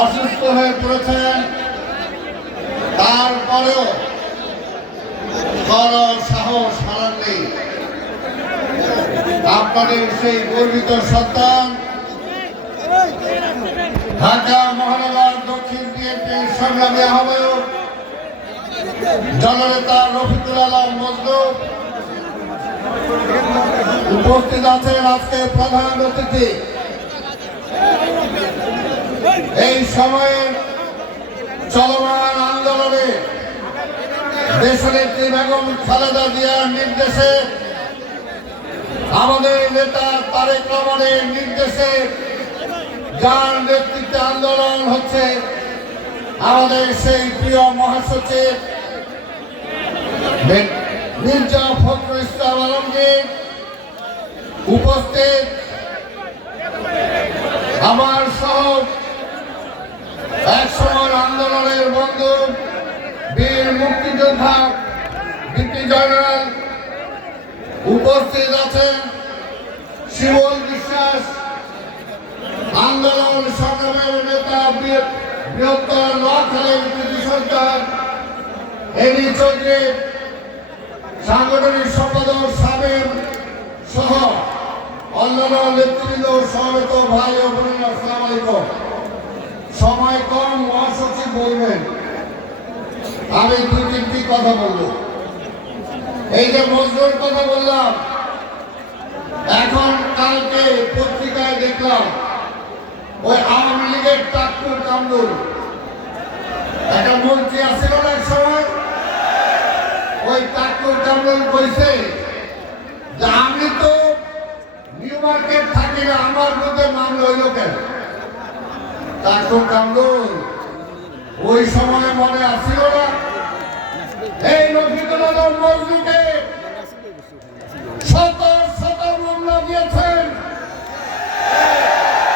অসুস্থ হয়ে পড়েছেন। তারপরেও বড় সাহস হারাননি। আপনাদের সেই গর্বিত সন্তান ঢাকা মহানগর দক্ষিণ বিএনপির সংগ্রামী আহ্বায়ক জননেতা রফিকুল আলম মজলুম উপস্থিত আছেন আজকে প্রধান অতিথি এই সময়ে চলমান আন্দোলনে দেশনেত্রী বেগম খালেদা জিয়ার নির্দেশে আমাদের নেতা তারেক রহমানের নির্দেশে যার নেতৃত্বে আন্দোলন হচ্ছে, আমাদের সেই প্রিয় মহাসচিব মির্জা ফখরুল ইসলাম আলমগীর উপস্থিত। আমার সহ এক সময় বন্ধু, বীর মুক্তিযোদ্ধা, ডিপি জেনারেল উপস্থিত আছেন শিবল বিশ্বাস, আন্দোলন সংগ্রামের নেতা বৃহত্তর নোয়াখালীর কৃতি সন্তান এনি চৌধুরী, সাংগঠনিক সম্পাদক সাবেক সহ অন্যান্য নেতৃবৃন্দ, সমবেত ভাই ও বোনেরা আসসালামু আলাইকুম সময় কম মহাসচিব বলবেন আমি দু তিনটি কথা বলব। এই যে মজদুর কথা বললাম, এখন কালকে পত্রিকায় দেখলাম, ওই আওয়ামী লীগের টাক্কুর কামরুল। একটা মন্ত্রী আসছিল না এক সময়? ওই টাক্কুর কামরুল কইছে যে, আমি তো নিউ মার্কেট থাকি না, আমার মধ্যে মামলা হইল কেন? টাক্কুর কামরুল ওই সময় মনে আসছিল না? এই রফিকুল আলম সন্তান